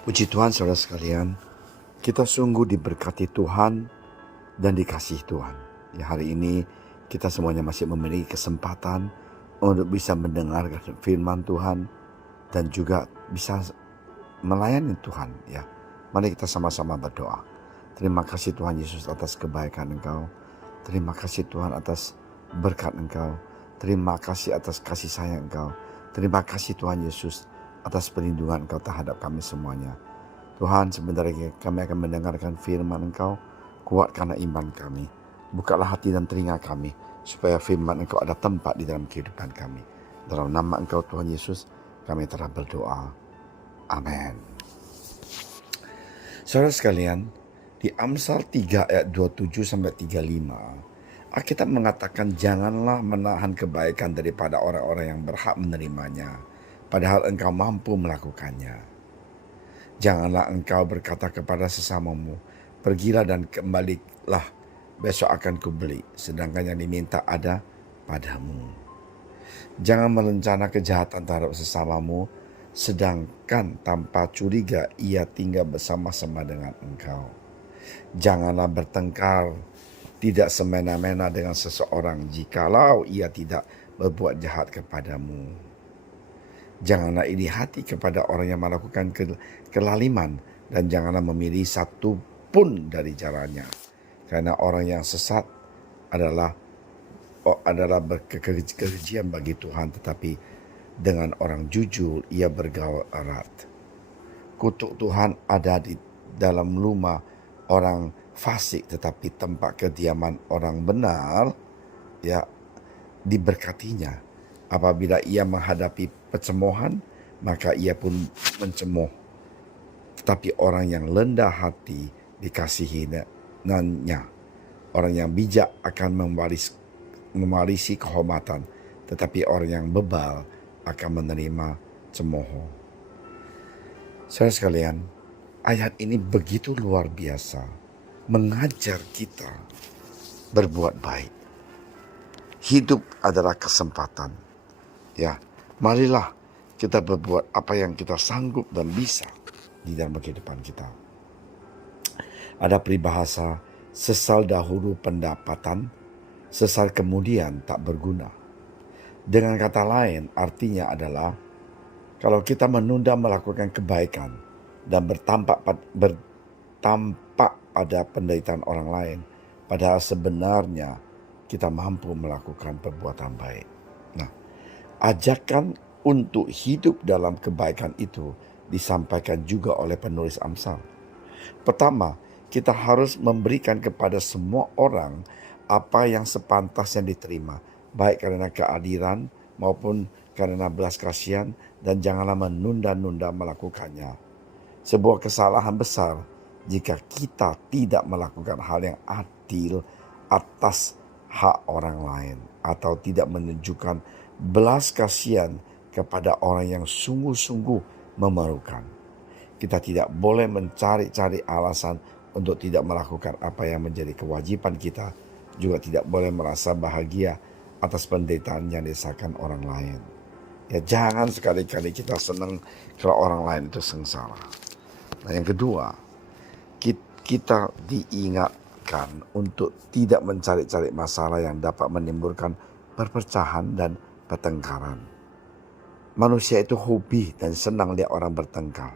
Puji Tuhan saudara sekalian, kita sungguh diberkati Tuhan dan dikasihi Tuhan. Hari ini kita semuanya masih memiliki kesempatan untuk bisa mendengarkan firman Tuhan dan juga bisa melayani Tuhan. Mari kita sama-sama berdoa. Terima kasih Tuhan Yesus atas kebaikan Engkau. Terima kasih Tuhan atas berkat Engkau. Terima kasih atas kasih sayang Engkau. Terima kasih Tuhan Yesus atas perlindungan Engkau terhadap kami semuanya. Tuhan, sebentar lagi kami akan mendengarkan firman Engkau. Kuatkanlah iman kami. Bukalah hati dan telinga kami, supaya firman Engkau ada tempat di dalam kehidupan kami. Dalam nama Engkau Tuhan Yesus, kami telah berdoa. Amin. Saudara sekalian, di Amsal 3 ayat 27-35, Alkitab mengatakan janganlah menahan kebaikan daripada orang-orang yang berhak menerimanya, padahal engkau mampu melakukannya. Janganlah engkau berkata kepada sesamamu, pergilah dan kembalilah, besok akan kubeli, sedangkan yang diminta ada padamu. Jangan merencana kejahatan terhadap sesamamu, sedangkan tanpa curiga ia tinggal bersama-sama dengan engkau. Janganlah bertengkar tidak semena-mena dengan seseorang jikalau ia tidak berbuat jahat kepadamu. Janganlah iri hati kepada orang yang melakukan kelaliman, dan janganlah memilih satu pun dari jalannya. Karena orang yang sesat adalah kekejian bagi Tuhan, tetapi dengan orang jujur ia bergaul erat. Kutuk Tuhan ada di dalam rumah orang fasik, tetapi tempat kediaman orang benar diberkatinya. Apabila ia menghadapi pencemoohan, maka ia pun mencemoh. Tetapi orang yang rendah hati dikasihinya. Orang yang bijak akan mewarisi kehormatan, tetapi orang yang bebal akan menerima cemooh. Saudara sekalian, ayat ini begitu luar biasa, mengajar kita berbuat baik. Hidup adalah kesempatan. Marilah kita berbuat apa yang kita sanggup dan bisa di dalam kehidupan kita. Ada peribahasa, sesal dahulu pendapatan, sesal kemudian tak berguna. Dengan kata lain, artinya adalah kalau kita menunda melakukan kebaikan dan bertampak pada penderitaan orang lain, padahal sebenarnya kita mampu melakukan perbuatan baik. Ajakan untuk hidup dalam kebaikan itu disampaikan juga oleh penulis Amsal. Pertama, kita harus memberikan kepada semua orang apa yang sepantasnya diterima, baik karena keadilan maupun karena belas kasihan, dan janganlah menunda-nunda melakukannya. Sebuah kesalahan besar jika kita tidak melakukan hal yang adil atas hak orang lain, atau tidak menunjukkan belas kasihan kepada orang yang sungguh-sungguh memerlukan. Kita tidak boleh mencari-cari alasan untuk tidak melakukan apa yang menjadi kewajiban kita, juga tidak boleh merasa bahagia atas penderitaan yang dirasakan orang lain. Jangan sekali-kali kita senang kalau orang lain itu sengsara. Yang kedua, kita diingatkan untuk tidak mencari-cari masalah yang dapat menimbulkan perpecahan dan pertengkaran. Manusia itu hobi dan senang lihat orang bertengkar.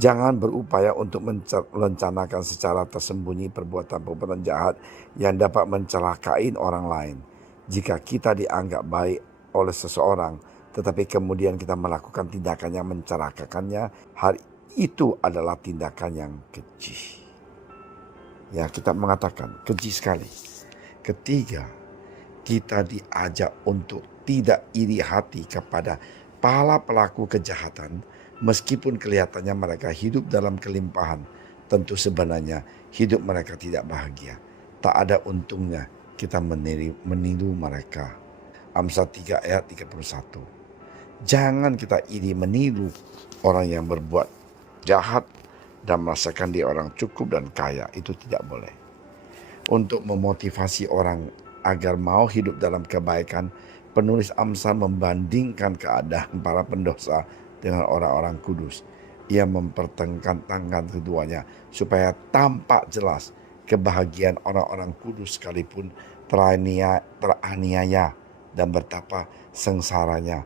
Jangan berupaya untuk merencanakan secara tersembunyi perbuatan-perbuatan jahat yang dapat mencelakai orang lain. Jika kita dianggap baik oleh seseorang, tetapi kemudian kita melakukan tindakan yang mencelakakannya, hal itu adalah tindakan yang keji. Kita mengatakan keji sekali. Ketiga, kita diajak untuk tidak iri hati kepada para pelaku kejahatan, meskipun kelihatannya mereka hidup dalam kelimpahan. Tentu sebenarnya hidup mereka tidak bahagia. Tak ada untungnya kita meniru mereka. Amsal 3 ayat 31. Jangan kita iri meniru orang yang berbuat jahat dan merasakan dia orang cukup dan kaya. Itu tidak boleh. Untuk memotivasi orang agar mau hidup dalam kebaikan, penulis Amsal membandingkan keadaan para pendosa dengan orang-orang kudus. Ia mempertentangkan tangan keduanya supaya tampak jelas kebahagiaan orang-orang kudus sekalipun teraniaya dan betapa sengsaranya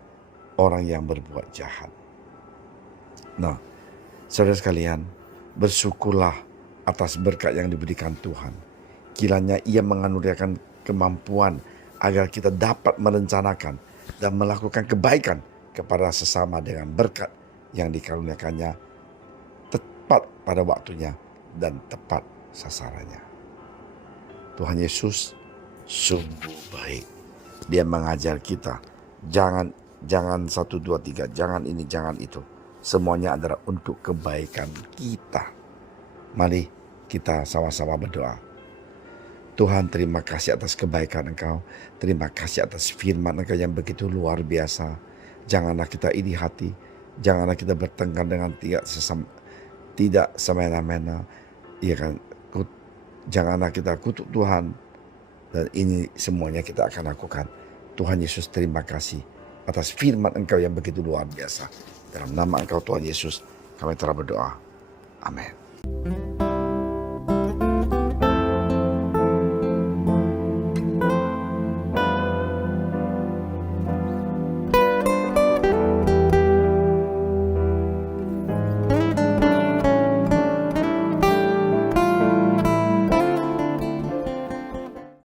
orang yang berbuat jahat. Nah, saudara sekalian, bersyukurlah atas berkat yang diberikan Tuhan. Kiranya Ia menganugerakan kemampuan agar kita dapat merencanakan dan melakukan kebaikan kepada sesama dengan berkat yang dikaruniakannya tepat pada waktunya dan tepat sasarannya. Tuhan Yesus sungguh baik. Dia mengajar kita, jangan 1, 2, 3, jangan ini, jangan itu. Semuanya adalah untuk kebaikan kita. Mari kita sama-sama berdoa. Tuhan, terima kasih atas kebaikan Engkau. Terima kasih atas firman Engkau yang begitu luar biasa. Janganlah kita iri hati. Janganlah kita bertengkar dengan tidak semena-mena. Ya kan? Janganlah kita kutuk Tuhan. Dan ini semuanya kita akan lakukan. Tuhan Yesus, terima kasih atas firman Engkau yang begitu luar biasa. Dalam nama Engkau Tuhan Yesus, kami telah berdoa. Amin.